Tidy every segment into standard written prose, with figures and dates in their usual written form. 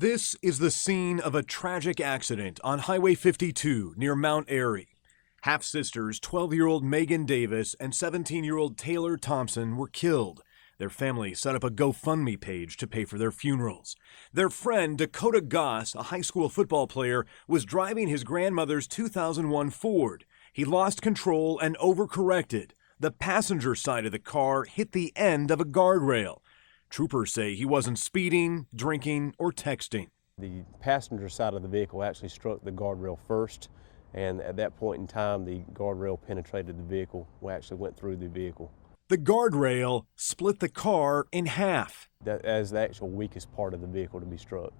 This is the scene of a tragic accident on Highway 52 near Mount Airy. Half-sisters 12-year-old Megan Davis and 17-year-old Taylor Thompson were killed. Their family set up a GoFundMe page to pay for their funerals. Their friend Dakota Goss, a high school football player, was driving his grandmother's 2001 Ford. He lost control and overcorrected. The passenger side of the car hit the end of a guardrail. Troopers say he wasn't speeding, drinking, or texting. The passenger side of the vehicle actually struck the guardrail first, and at that point in time, the guardrail penetrated the vehicle. We actually went through the vehicle. The guardrail split the car in half. That is the actual weakest part of the vehicle to be struck.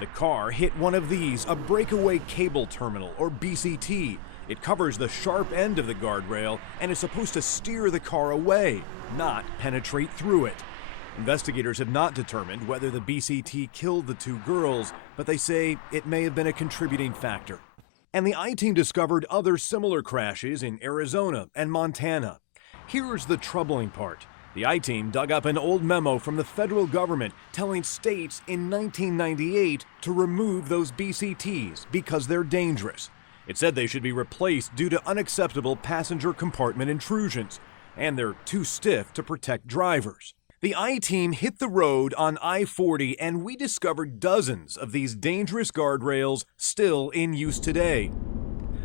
The car hit one of these, a breakaway cable terminal, or BCT. It covers the sharp end of the guardrail and is supposed to steer the car away, not penetrate through it. Investigators have not determined whether the BCT killed the two girls, but they say it may have been a contributing factor. And the I-Team discovered other similar crashes in Arizona and Montana. Here's the troubling part. The I-Team dug up an old memo from the federal government telling states in 1998 to remove those BCTs because they're dangerous. It said they should be replaced due to unacceptable passenger compartment intrusions, and they're too stiff to protect drivers. The I-Team hit the road on I-40, and we discovered dozens of these dangerous guardrails still in use today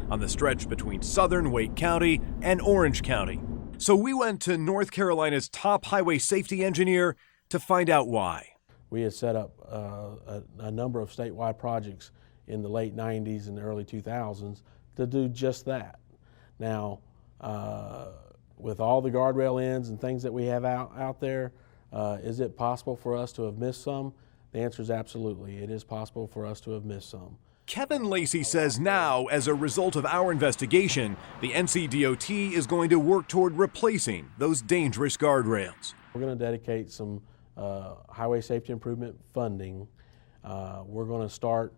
on the stretch between southern Wake County and Orange County. So we went to North Carolina's top highway safety engineer to find out why. We had set up a number of statewide projects in the late 90s and the early 2000s to do just that. Now, with all the guardrail ends and things that we have out there, is it possible for us to have missed some? The answer is absolutely. It is possible for us to have missed some. Kevin Lacey says now, as a result of our investigation, the NCDOT is going to work toward replacing those dangerous guardrails. We're going to dedicate some highway safety improvement funding. We're going to start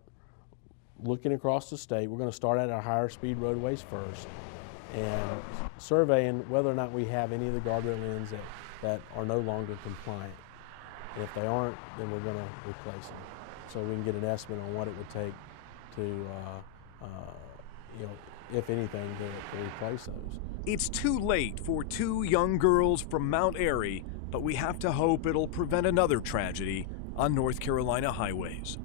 looking across the state. We're going to start at our higher speed roadways first and surveying whether or not we have any of the guardrail ends that are no longer compliant. If they aren't, then we're going to replace them. So we can get an estimate on what it would take to, if anything, to replace those. It's too late for two young girls from Mount Airy, but we have to hope it'll prevent another tragedy on North Carolina highways.